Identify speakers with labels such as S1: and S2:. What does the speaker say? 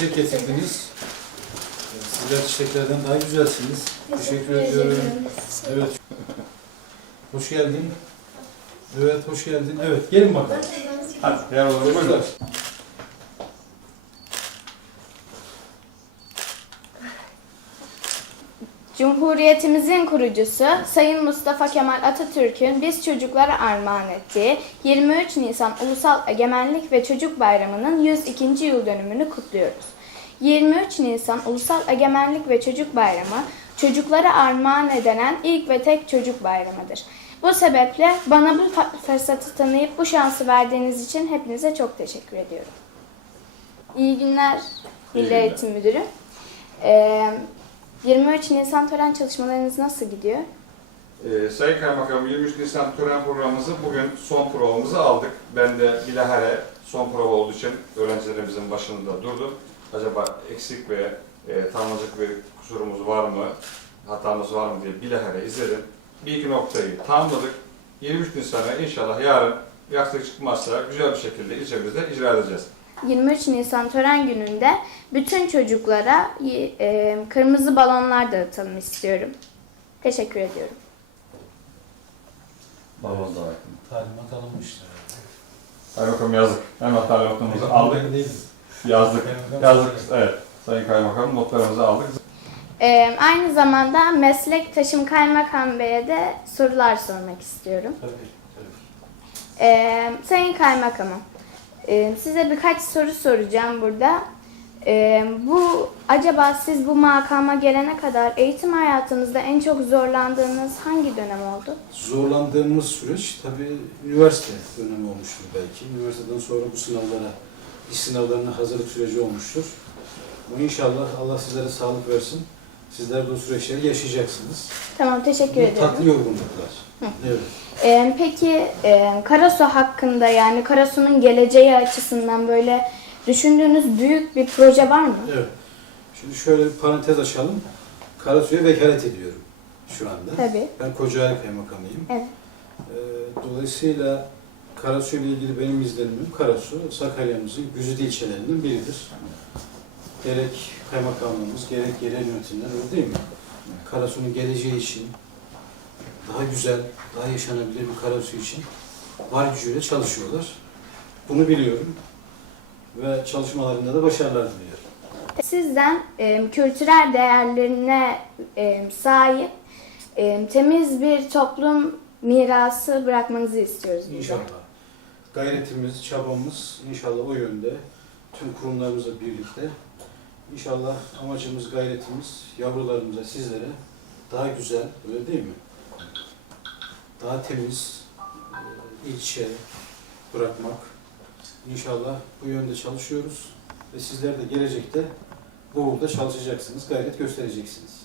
S1: çiçek getirdiniz. Sizler çiçeklerden daha güzelsiniz. Teşekkür ediyorum. Evet. Hoş geldin. Evet, hoş geldin. Evet, gelin bakalım.
S2: Hadi gel oğlum buyurun.
S3: Cumhuriyetimizin kurucusu Sayın Mustafa Kemal Atatürk'ün biz çocuklara armağan ettiği 23 Nisan Ulusal Egemenlik ve Çocuk Bayramı'nın 102. yıl dönümünü kutluyoruz. 23 Nisan Ulusal Egemenlik ve Çocuk Bayramı çocuklara armağan edilen ilk ve tek çocuk bayramıdır. Bu sebeple bana bu fırsatı tanıyıp bu şansı verdiğiniz için hepinize çok teşekkür ediyorum. İyi günler Milli. Eğitim Müdürü. Ee, 23 Nisan tören çalışmalarınız nasıl gidiyor?
S2: Ee, Sayın Kaymakam 23 Nisan tören programımızı bugün son provamızı aldık. Ben de bilahare son prova olduğu için öğrencilerimizin başında durdum. Acaba eksik ve e, tanımacık bir kusurumuz var mı, hatamız var mı diye bilahare izledim. Bir iki noktayı tamamladık. 23 Nisan'a inşallah yarın aksilik çıkmazsa güzel bir şekilde ilçemizde icra edeceğiz.
S3: 23 Nisan tören gününde bütün çocuklara y- e, kırmızı balonlar dağıtalım istiyorum. Teşekkür ediyorum.
S2: Balon da
S1: Talimat alınmıştır.
S2: Kaymakam yazdık. Hemen talimatımızı aldık. Yazdık. Yazdık. Evet. Sayın Kaymakam notlarımızı aldık.
S3: E, aynı zamanda meslektaşım Kaymakam Bey'e de sorular sormak istiyorum.
S1: Tabii, tabii.
S3: E, Sayın Kaymakamım, e, size birkaç soru soracağım burada. E, bu acaba siz bu makama gelene kadar eğitim hayatınızda en çok zorlandığınız hangi dönem oldu?
S1: Zorlandığımız süreç tabii üniversite dönemi olmuştur belki. Üniversiteden sonra bu sınavlara, iş sınavlarına hazırlık süreci olmuştur. Ama inşallah Allah sizlere sağlık versin. Sizler de o süreçleri yaşayacaksınız.
S3: Tamam, teşekkür
S1: Bu
S3: ederim.
S1: tatlı yorgunluklar. Evet.
S3: Ee, peki e, Karasu hakkında yani Karasu'nun geleceği açısından böyle düşündüğünüz büyük bir proje var mı?
S1: Evet. Şimdi şöyle bir parantez açalım. Karasu'ya vekalet ediyorum şu anda.
S3: Tabii.
S1: Ben Kocaeli Kaymakamıyım.
S3: Evet.
S1: Ee, Dolayısıyla Karasu ile ilgili benim izlenimim Karasu, Sakarya'mızın güzide ilçelerinden biridir. Gerek kaymakamlığımız, gerek yerel yönetimler öyle değil mi? Karasu'nun geleceği için daha güzel, daha yaşanabilir bir Karasu için var gücüyle çalışıyorlar. Bunu biliyorum ve çalışmalarında da başarılar diliyorum.
S3: Sizden e, kültürel değerlerine e, sahip e, temiz bir toplum mirası bırakmanızı istiyoruz.
S1: İnşallah. Gayretimiz, çabamız inşallah o yönde. Tüm kurumlarımızla birlikte. İnşallah amacımız, gayretimiz yavrularımıza, sizlere daha güzel, öyle değil mi? Daha temiz e, ilçe bırakmak. İnşallah bu yönde çalışıyoruz ve sizler de gelecekte bu uğurda çalışacaksınız, gayret göstereceksiniz.